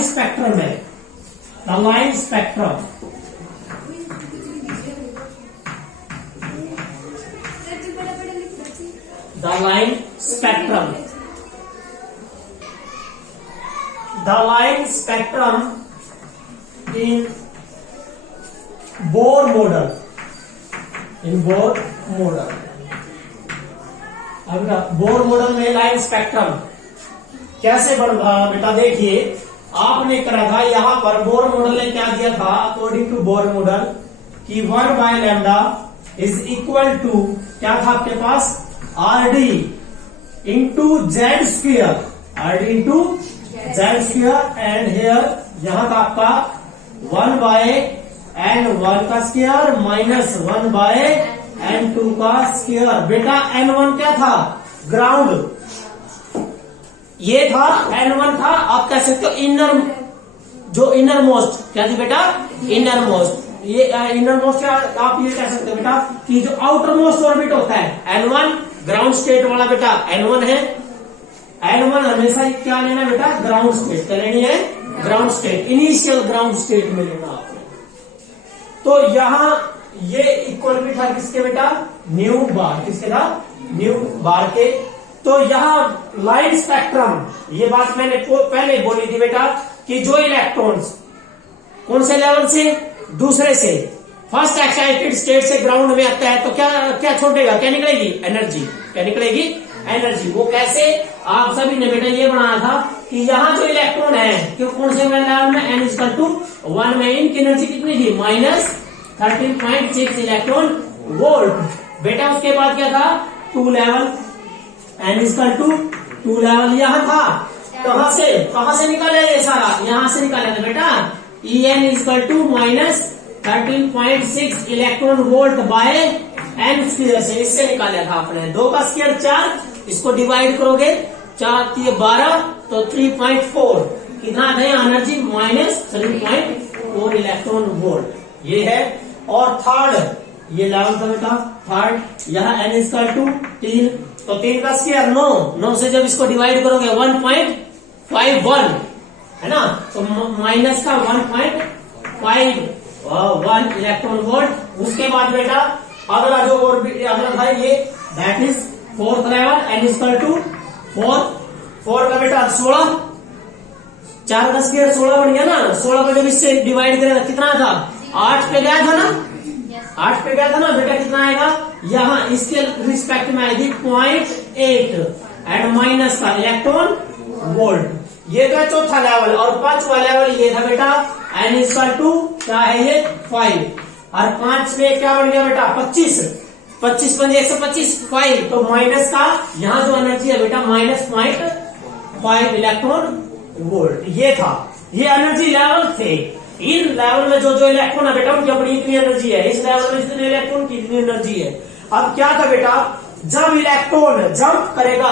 Line spectrum है, the line spectrum, the line spectrum, the line spectrum in Bohr model, in Bohr model. अब Bohr model में line spectrum कैसे बेटा देखिए, आपने करा था यहां पर बोर मॉडल ने क्या दिया था, अकॉर्डिंग टू बोर मॉडल कि 1/लैम्डा इज इक्वल टू क्या था आपके पास, R D into Z square, R D into Z square, and here यहां था आपका 1/n1 का स्क्वायर माइनस 1/n2 का स्क्वायर। बेटा n1 क्या था, ग्राउंड, ये था n1 था, आप कह सकते हो इनर, जो इनर मोस्ट क्या थी बेटा, इनर मोस्ट, ये इनर मोस्ट क्या आप ये कह सकते हो बेटा कि जो आउटर मोस्ट ऑर्बिट होता है n1 ग्राउंड स्टेट वाला बेटा n1 है, n1 हमेशा क्या लेना बेटा, ग्राउंड स्टेट क्या लेनी है, ground state, initial ground state में लेना आपने। तो यहां ये इक्वल भी था किसके बेटा, न्यू बार, किसके था, न्यू बार के। तो यहां लाइन स्पेक्ट्रम, ये बात मैंने पहले बोली थी बेटा कि जो इलेक्ट्रॉन्स कौन से लेवल से, दूसरे से, फर्स्ट एक्साइटेड स्टेट से ग्राउंड में आता है तो क्या क्या छोड़ेगा, क्या निकलेगी, एनर्जी, क्या निकलेगी, एनर्जी। वो कैसे, आप सभी ने बेटा ये बनाया था कि यहाँ जो इलेक्ट्रॉन है क्यों कौन से लेवल में, n इक्वल टू 1 में इनकी एनर्जी कितनी थी, -13.6 इलेक्ट्रॉन वोल्ट। बेटा उसके बाद क्या था, 2 level, n equal to 2 level यहाँ था, कहां से निकाला ये सारा, यहां से निकाला था बेटा, En equal to -13.6 electron volt by n square से, इससे निकाला था आपने। 2 का स्क्वायर 4, इसको डिवाइड करोगे 4 3 12 तो 3.4 कितना है एनर्जी, -3.4 इलेक्ट्रॉन वोल्ट, ये है। और थर्ड ये लेवल था बेटा, थर्ड यहाँ n इक्वल टू 3, तो 3 का स्क्वायर 9 से जब इसको डिवाइड करोगे 1.51 है ना, तो माइनस का 1.51 इलेक्ट्रॉन वोल्ट। उसके बाद बेटा अगला जो और अगला था ये, that is 4th level, n equal to 4 का बेटा 16, 4 का स्क्वायर 16 बन गया ना, 16 को जब इससे डिवाइड करेगा कितना था, 8 पे गया था ना, 8 पे गया था ना बेटा, कितना आएगा, यहाँ इसके रिस्पेक्ट में आएगी 0.8 एंड माइनस का इलेक्ट्रॉन वोल्ट। ये था चौथा लेवल। और 5वां लेवल ये था बेटा, n इक्वल टू क्या है ये 5, और 5 में क्या बन गया बेटा 25, 25 बन 125 5, तो माइनस का यहाँ जो एनर्जी है बेटा -0.5 इलेक्ट्रॉन वोल्ट, ये था, ये एनर्जी लेवल थे। इन लेवल में जो इलेक्ट्रॉन है बेटा उनकी अपनी इतनी एनर्जी है, इस लेवल में इतने इलेक्ट्रॉन की इतनी एनर्जी है। अब क्या था बेटा, जब इलेक्ट्रॉन जंप करेगा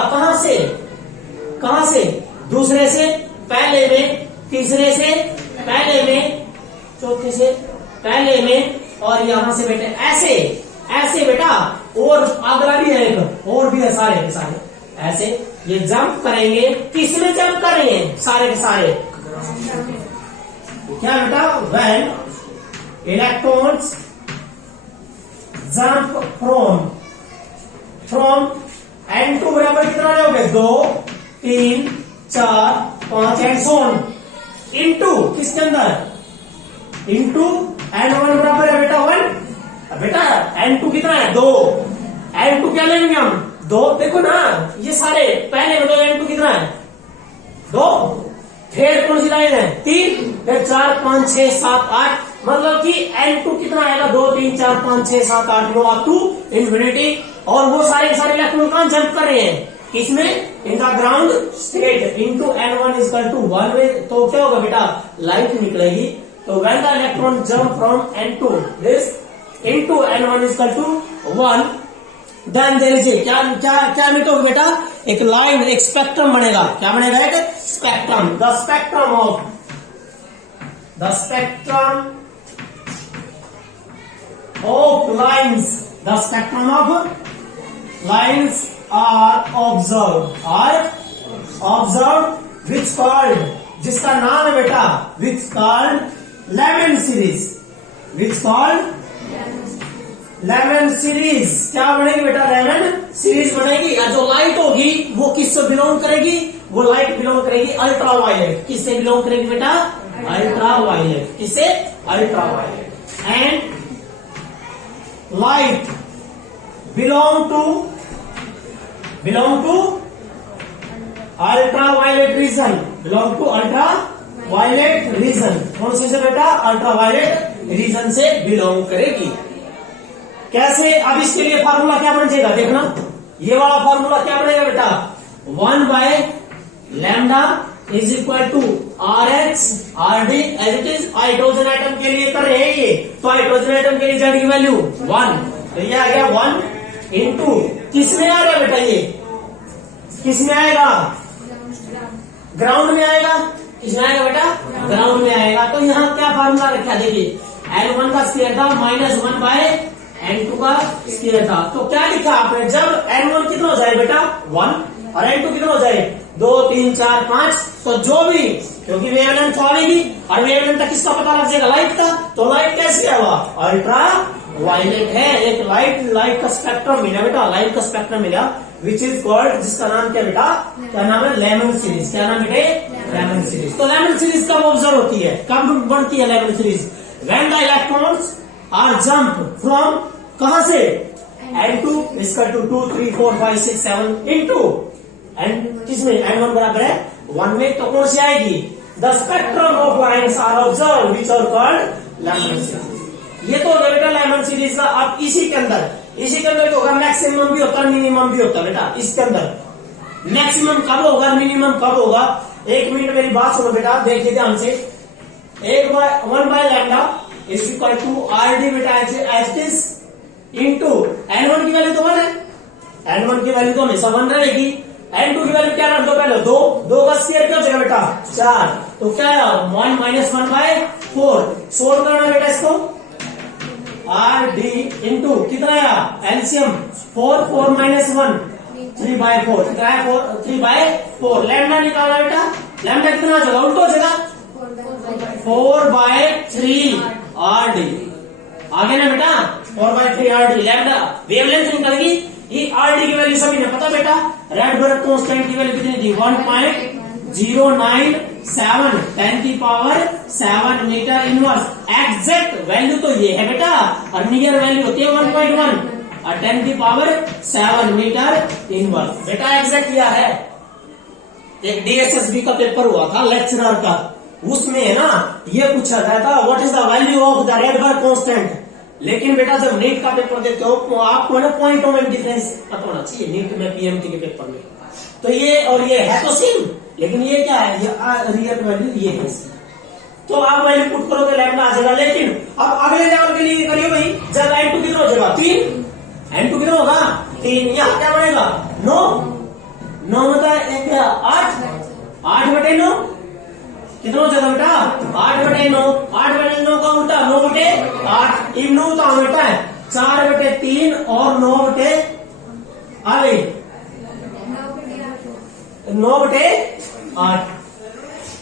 कहां से, दूसरे से, पहले में, तीसरे से, पहले में, चौथे से, पहले में, और यहां से बेटे ऐसे बेटा, और अगला भी है एक, और भी है, सारे के सारे ऐसे ये जंप करेंगे। किसमें जंप कर रहे हैं, सारे के सारे, क्या बेटा, when electrons jump from n2 बराबर कितना लोगे, 2 3 4 5 एंड सो ऑन, इनटू किसके अंदर, इनटू n1 बराबर है बेटा 1, बेटा n2 कितना है 2, n2 क्या लेंगे हम 2, देखो ना ये सारे पहले मतलब n2 कितना है 2, फिर कौन सी लाइन है 3, फिर 4 5 6 7 8, मतलब कि n2 कितना आएगा 2 3 4 5 6 7 8 9 अप टू इंफिनिटी। और वो सारे इलेक्ट्रॉन कहां जंप कर रहे हैं, किसमें, इनका ground state, into n1 equal to 1 में, तो क्या होगा बेटा, लाइट निकलेगी। तो when the electron jump from n2 this into n1 equal to 1, then there is क्या मिट होगा बेटा, एक लाइन, एक स्पेक्ट्रम बनेगा, क्या बनेगा, एक spectrum, the spectrum of lines, the spectrum of lines are observed which called जिसका नाम है बेटा विच कॉल्ड लेमन सीरीज, विच कॉल्ड लेमन सीरीज। क्या बनेगी बेटा? लेमन सीरीज बनेगी। या जो लाइट होगी वो किससे बिलोंग करेगी? वो लाइट बिलोंग करेगी अल्ट्रा वायलेट। किससे बिलोंग करेगी बेटा? Ultraviolet. किससे? Ultraviolet. And light belong to ultraviolet region, belong to ultraviolet region. कौन से बेटा? अल्ट्रा वायलेट रीजन से बिलोंग करेगी। कैसे? अब इसके लिए फार्मूला क्या बन जाएगा? देखना, ये वाला फार्मूला क्या बनेगा बेटा? 1/λ is equal to RH RD as it is. Hydrogen atom के लिए कर रहे हैं ये, तो हाइड्रोजन आइटम के लिए Z की वैल्यू 1, तो ये आ गया 1 इंटू किसमें आ रहा है बेटा? ये किसमें आएगा? ग्राउंड में आएगा। किसमें आएगा बेटा? ग्राउंड में आएगा। तो यहाँ क्या फार्मूला रखा? देखिए, N1 का स्क्वायर था माइनस 1/N2 का स्क्वायर था। तो क्या लिखा आपने? जब N1 कितना हो जाए बेटा? 1 और N2 कितना हो जाए? 2 3 4 5। तो जो भी, क्योंकि वेवलेंथ आएगी और वेवलेंथ का किसका पता लग जाएगा? लाइट का। तो लाइट कैसे क्या हुआ? अल्ट्रा वायलेट है। एक लाइट का स्पेक्ट्रम मिला बेटा, लाइट का स्पेक्ट्रम मिला विच इज कॉल्ड, जिसका नाम क्या बेटा? क्या नाम है? Lyman series. क्या नाम बेटे? Lyman series. तो लेमन सीरीज कब ऑब्जर्व होती है? कब बनती है Lyman series? When the electrons are jump from, कहां से? N2 equal to 2 3 4 5 6 7 into and किसमें? N1 बराबर है 1 में। तो कौन सी आएगी? The spectrum of lines are observe which are called Lyman series. ये तो बेटा लेमन सीरीज का। अब इसी के अंदर क्या होगा? मैक्सिमम भी होता है, मिनिमम भी होता है बेटा। इसके अंदर मैक्सिमम कब होगा, मिनिमम कब होगा? एक मिनट मेरी बात सुनो बेटा, देखिए ध्यान से। 1/λ इज इक्वल टू RD बेटा as it is into N1 की वैल्यू तो 1 है, N1 की वैल्यू तो हमेशा 1 रहेगी। N2 की वैल्यू क्या रख दो? पहले 2 का स्क्वायर क्या हो जाएगा बेटा? 4। तो क्या है? 1 माइनस 1/4। सोल्व करना बेटा इसको। RD इंटू कितना आया? LCM 4 minus 1 3/4। कितना है? 3/4। लैम्डा निकाला बेटा। लैम्डा कितना हो जाएगा? उल्टा हो जाएगा 4/3 RD। आगे ना बेटा 4/3 RD। लैम्डा वेवलेंथ निकल गई। ये RD की वैल्यू सभी ने पता बेटा। रेडबर्ग कांस्टेंट की वैल्यू कितनी थी? 1.097 10⁻⁷ मीटर इनवर्स। एग्जैक्ट वैल्यू तो ये है बेटा, और नियर वैल्यू होती है 1.1 और 10⁻⁷ मीटर इनवर्स। बेटा एग्जैक्ट यह है। एक DSSB का पेपर हुआ था लेक्चरर का, उसमें है ना ये पूछा गया था what is the value of the Rydberg constant. लेकिन बेटा जब नीट का पेपर देते हो तो आपको है ना पॉइंटों में डिफरेंस पता होना चाहिए। नीट में PMT के पेपर में तो ये और ये है तो सेम, लेकिन ये क्या है? ये रियल वैल्यू ये है इसकी। तो आप वैल्यू पुट करोगे लैम्डा आ जाएगा। लेकिन अब अगले लेवल के लिए करिए भाई, जब N2 कितना हो जाएगा? 3। N2 कितना होगा? 3। यहाँ क्या बनेगा? 9 मतलब 8/9 कितना हो जाएगा बेटा? 8/9। 8/9 का उल्टा 9/8। इन 9 का बेटा है 4/3 और 9/8। 9/8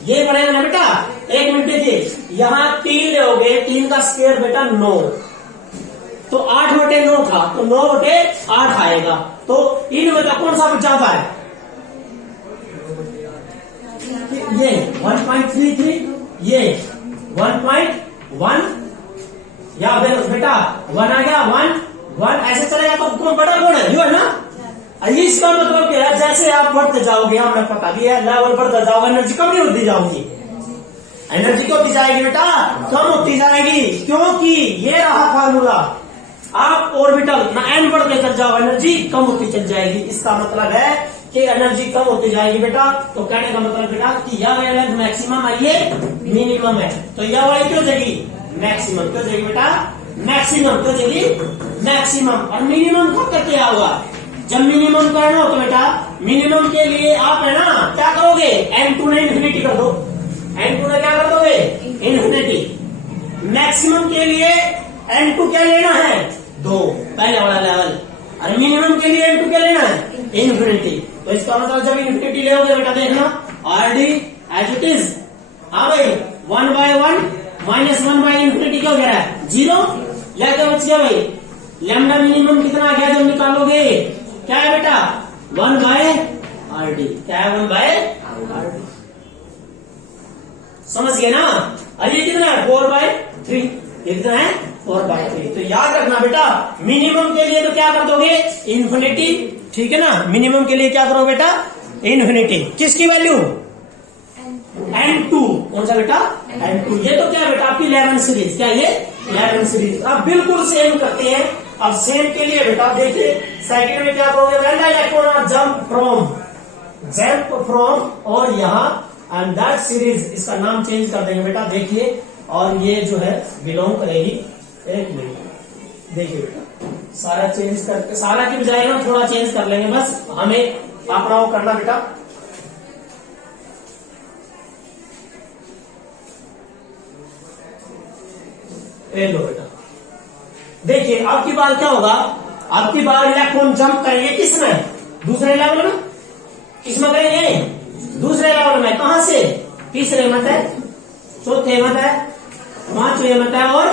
ये बनेगा ना बेटा। एक मिनट देखिए, यहाँ 3 लोगे, 3 का स्क्वायर बेटा 9, तो 8/9 था तो 9/8 आएगा। तो इनमें का कौन सा ज्यादा है? ये 1.33, ये 1.1 या बेटा 1 आ गया 1 ऐसे चलेगा तो कौन बड़ा कौन है? यो है ना। इसका मतलब क्या है? जैसे आप बढ़ते जाओगे, हमें पता भी है लेवल बढ़ता जाओगे, एनर्जी कम नहीं होती जाओगी। एनर्जी कम होती जाएगी बेटा, कम होती जाएगी, क्योंकि ये रहा फार्मूला। आप ऑर्बिटल ना एन बढ़ते चल जाओ, एनर्जी कम होती चल जाएगी। इसका मतलब है कि एनर्जी कम होती जाएगी बेटा। तो कहने का मतलब बेटा कि यह वेवलेंथ मैक्सिमम है, ये मिनिमम है। तो यह वाली क्यों जाएगी? मैक्सिमम क्यों जाएगी बेटा? मैक्सिमम क्यों जाएगी? मैक्सिमम। और मिनिमम कब तक क्या होगा? जब मिनिमम करना हो तो बेटा मिनिमम के लिए आप है ना क्या करोगे? N2 ने इन्फिनिटी कर दो। N2 ने क्या कर दोगे? इन्फिनिटी। मैक्सिमम के लिए N2 क्या लेना है? 2 पहले वाला लेवल। और मिनिमम के लिए N2 क्या लेना है? इन्फिनिटी। तो इसका मतलब जब इन्फिनिटी ले बेटा देखना RD एज इट इज हाँ भाई 1/1 माइनस 1/∞ क्या हो गया है 0। या क्या बच गया भाई लैम्डा मिनिमम कितना आ गया जब निकालोगे क्या है बेटा 1/RD। क्या है 1/RD। समझ गए ना। और ये कितना है 4/3। ये कितना है 4/3। तो याद रखना बेटा मिनिमम के लिए तो क्या कर दोगे इन्फिनिटी। ठीक है ना। मिनिमम के लिए क्या करो बेटा इन्फिनिटी। किसकी वैल्यू n2। कौन सा बेटा n2। ये तो क्या है बेटा आपकी 11 सीरीज। क्या ये 11 सीरीज। अब बिल्कुल सेम करते हैं। अब सेम के लिए बेटा देखिए सेकंड में क्या करोगे when the electron jump from और यहाँ एंड दैट सीरीज इसका नाम चेंज कर देंगे बेटा। देखिए और ये जो है बिलोंग करेगी एक मिनट। देखिए बेटा सारा चेंज करके सारा की बजाय ना थोड़ा चेंज कर लेंगे बस हमें अपना वो करना बेटा। ये लो बेटा देखिए आपकी बार क्या होगा। आपकी बार इलेक्ट्रॉन जंप करेंगे किसमें दूसरे लेवल में। किसमें करेंगे दूसरे लेवल में। कहां से तीसरे मत है चौथे मत है पांचवें मत है और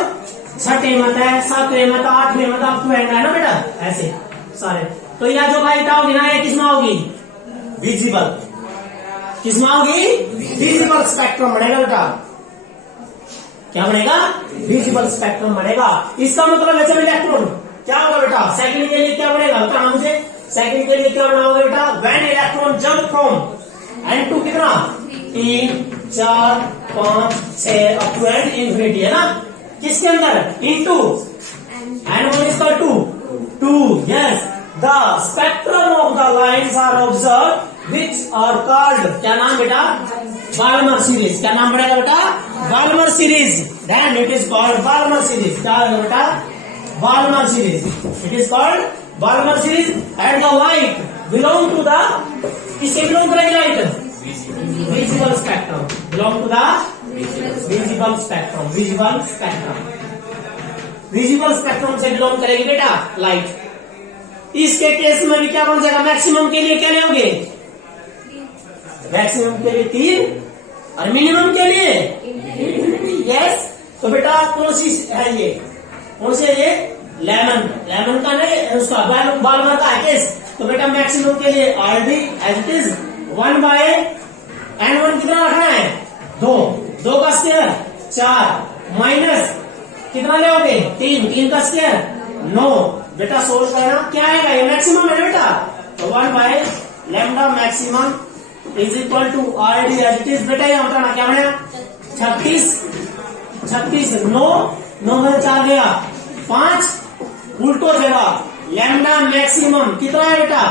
छठे मत है सातवें मत आठवें मत आपको है ना बेटा ऐसे सारे। तो यह जो लाइट आओगी ना ये किसमें होगी विजिबल। किसमें होगी विजिबल स्पेक्ट्रम बनेगा बेटा। क्या बनेगा विजिबल स्पेक्ट्रम बनेगा। इसका मतलब वैसे इलेक्ट्रॉन क्या होगा बेटा सेकंड के लिए क्या बनेगा बताना मुझे। सेकंड के लिए क्या बनाओगे बेटा when electron jump from n2 कितना 3 4 5 6 अप टू एंड इन्फिनिटी है ना। किसके अंदर into n1 is equal to 2। Yes the spectrum of the lines are observe which are called क्या नाम बेटा बाल्मर सीरीज। क्या नाम पड़ेगा बेटा Balmer series. Then it is called Balmer series. क्या होगा बेटा Balmer series. It is called Balmer series and the light belong to the किससे बिलोंग करेगी light visible spectrum. Belong to the visible spectrum. Visible spectrum visible spectrum से belong करेगी बेटा light. इसके case में भी क्या बन जाएगा मैक्सिमम के लिए क्या लेंगे मैक्सिमम के लिए 3 और मिनिमम के लिए यस। तो बेटा कौन सी है ये कौन सी है ये लेमन का नहीं उसका बाल्मर का है केस। तो बेटा मैक्सिमम के लिए RD as it is 1/n1 कितना रखना है 2 का स्क्वायर 4 माइनस कितना लेोगे 3 का स्क्वायर 9। बेटा सोल्व करना क्या आएगा ये मैक्सिमम है बेटा। तो 1/λ maximum is equal to RD as it is. बेटा यहाँ बताना क्या बनेगा 36 9 में 4 गया 5 उल्टो जगह लैम्डा मैक्सिमम कितना है बेटा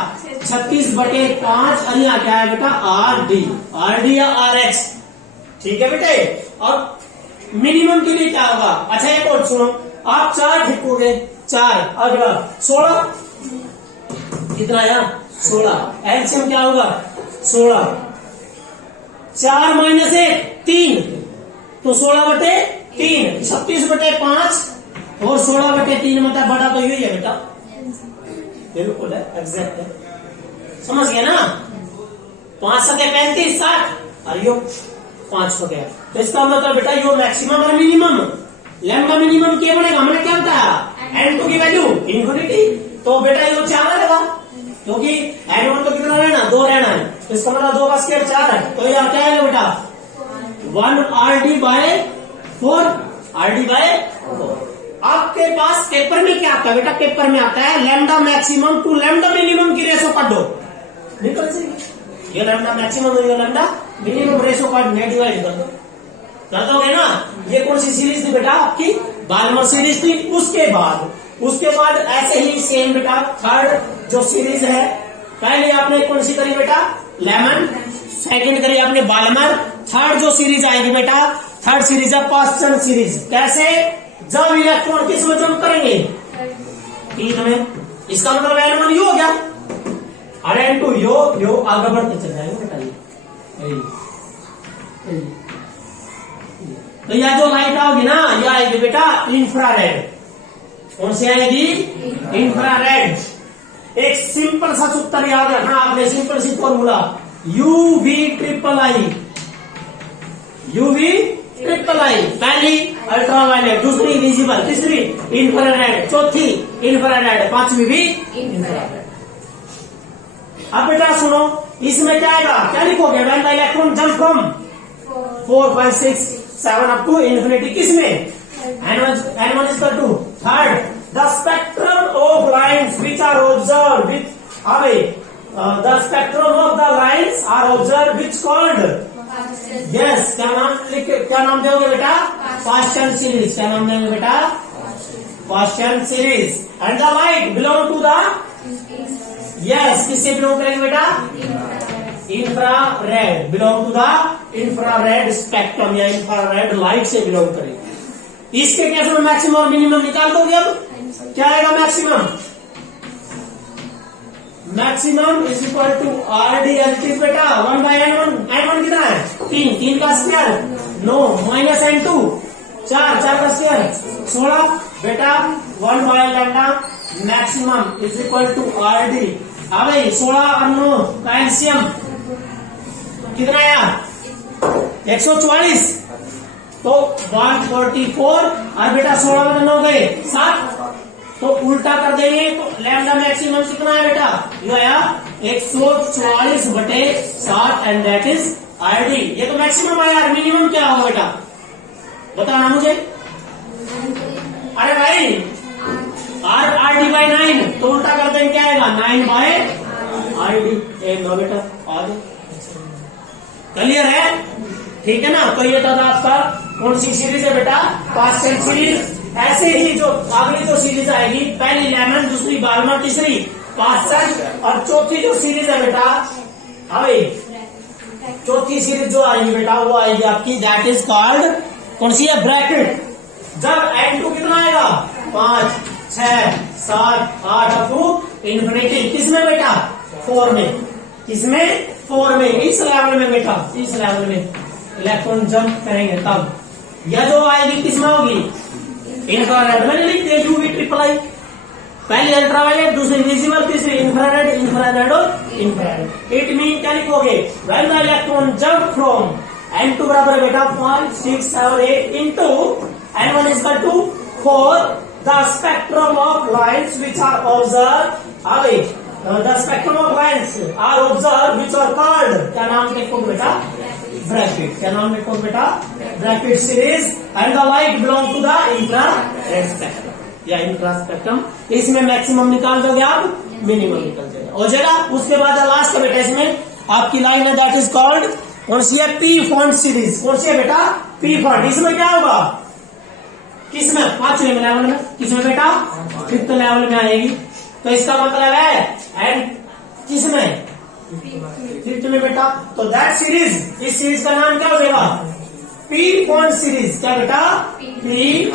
36/5 और यहाँ क्या है बेटा RD या RX। ठीक है बेटे। और मिनिमम के लिए क्या होगा। अच्छा एक और सुनो आप 4 ठिकोगे 4 अगला 16 कितना है 16 एलसीएम क्या होगा 16 4 माइनस 1 3 तो 16/3 36/5 और 16/3 मतलब बड़ा तो यही है बेटा। बिल्कुल है एग्जैक्ट है। समझ गया ना 5 सके 35 60 और यो 5 हो गया। तो इसका मतलब बेटा यो मैक्सिमम और मिनिमम लैम्डा मिनिमम क्या बनेगा हमने क्या बताया n2 की वैल्यू इन्फिनिटी। तो बेटा यो 4 रहेगा क्योंकि n1 तो कितना रहना 2 रहना है। तो इसका मतलब 2 का स्क्वायर 4 है। तो यहाँ क्या आएगा बेटा 1/4 RD/4। आपके पास पेपर में क्या आता है बेटा पेपर में आता है lambda maximum to lambda minimum की रेशो कर दो निकल जाएगी। ये लैम्डा मैक्सिमम और ये लैम्डा मिनिमम रेशो का डिवाइड कर दो कर दोगे ना। ये कौन सी सीरीज थी बेटा आपकी बाल्मर सीरीज थी। उसके बाद ऐसे ही सेम बेटा थर्ड जो सीरीज है पहले आपने कौन सी करी बेटा लेमन सेकंड करी आपने बाल्मर। थर्ड जो सीरीज आएगी बेटा थर्ड सीरीज है पास्टन सीरीज। कैसे जब इलेक्ट्रॉन किस में जंप करेंगे 3 में। इसका मतलब n1 यो हो गया और n2 यो आगे बढ़ते चल जाएंगे बेटा। तो यह जो लाइट आओगी ना यह आएगी बेटा इंफ्रारेड। कौन सी आएगी इंफ्रारेड। एक सिंपल सा सूत्र याद रखना आपने सिंपल सी formula UV triple I UV triple I, पहली अल्ट्रावायलेट, दूसरी विजिबल, तीसरी इंफ्रारेड, चौथी इंफ्रारेड, पांचवी भी इंफ्रारेड। अब बेटा सुनो, इसमें क्या आएगा, क्या लिखोगे, when the electron jump from 4, 5, 6, 7 up to infinity, किसमें, N1 is equal to third, the spectrum of lines which are observed with the spectrum of the lines are observed which called, yes, क्या नाम दोगे बेटा, Paschen series, क्या नाम देंगे बेटा, Paschen series, and the light belong to the, yes, किससे belong करेंगे बेटा, infrared, belong to the infrared spectrum या इंफ्रारेड लाइट से बिलोंग करेंगे। इसके केस में मैक्सिमम और मिनिमम निकाल दोगे, अब क्या आएगा maximum, maximum is equal to R D L T बेटा, 1/n1, n1 कितना है 3, 3 का स्क्वायर 9 माइनस n2 4, 4 का स्क्वायर 16 बेटा, 1/λ maximum is equal to R D. अब 16 और 9 का एलसीएम कितना आया 144, तो 144 और बेटा 16 में 9 गए 7, तो उल्टा कर देंगे तो लैम्डा मैक्सिमम कितना है बेटा, ये आया 144/7 and that is R D. ये तो मैक्सिमम आया, मिनिमम क्या होगा बेटा बताना मुझे, अरे भाई आर डी बाई 9, तो उल्टा कर देंगे क्या आएगा 9/RD। नो बेटा आज क्लियर है, ठीक है ना। तो ये था आपका कौन सी सीरीज है बेटा, पास्टेन सीरीज। ऐसे ही जो अगली जो सीरीज आएगी, पहली लेमन, दूसरी बालमर, तीसरी पास्टेन और चौथी जो सीरीज है बेटा, अभी चौथी सीरीज जो आएगी बेटा वो आएगी आपकी, दैट इज कॉल्ड कौन सी है, ब्रैकेट। जब n2 कितना आएगा 5, 6, 7, 8 अप टू इन्फिनिटी, किसमें बेटा 4 में, किसमें 4 में, इस लेवल में बेटा, इस लेवल में इलेक्ट्रॉन जंप करेंगे तब, यह जो आएगी किसमें होगी, इंफ्रारेड। मैंने लिख दिया यूवी ट्रिपल आई, पहली अल्ट्रावायलेट, दूसरी विजिबल, तीसरी इंफ्रारेड, इंफ्रारेड और इंफ्रारेड। इट मीन क्या लिखोगे, when the electron jump from n2 बराबर बेटा 5, 6, 7, 8 into n1 is equal to 4, the spectrum of lines which are observe, the spectrum of lines are observed which are called, क्या नाम लिखोगे बेटा, bracket. क्या नाम लिखोगे बेटा, bracket series, and the light belong to the infrared spectrum या infra spectrum. इसमें मैक्सिमम निकाल दोगे आप, मिनिमम निकल जाएगा हो जाएगा। उसके बाद लास्ट बेटा इसमें आपकी लाइन है, दैट इज कॉल्ड कौन सी है, पी फॉन्ट सीरीज। कौन सी है बेटा, पी फॉन्ट। इसमें क्या होगा, किसमें 5वें लेवल में, किसमें बेटा 5th लेवल में आएगी, तो इसका मतलब है एंड किसमें 5th में बेटा। तो दैट सीरीज, इस सीरीज का नाम क्या हो जाएगा, पी फॉन्ट सीरीज। क्या बेटा, P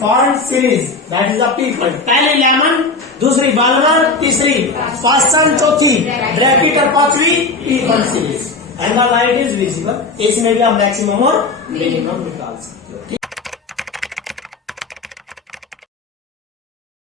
font series, that is a P font. पहली लेमन, दूसरी बालमर, तीसरी पास्टेन, चौथी ब्रैकेट और पांचवी P font series, and the light is visible. इसमें भी आप मैक्सिमम और मिनिमम निकाल सकते हो।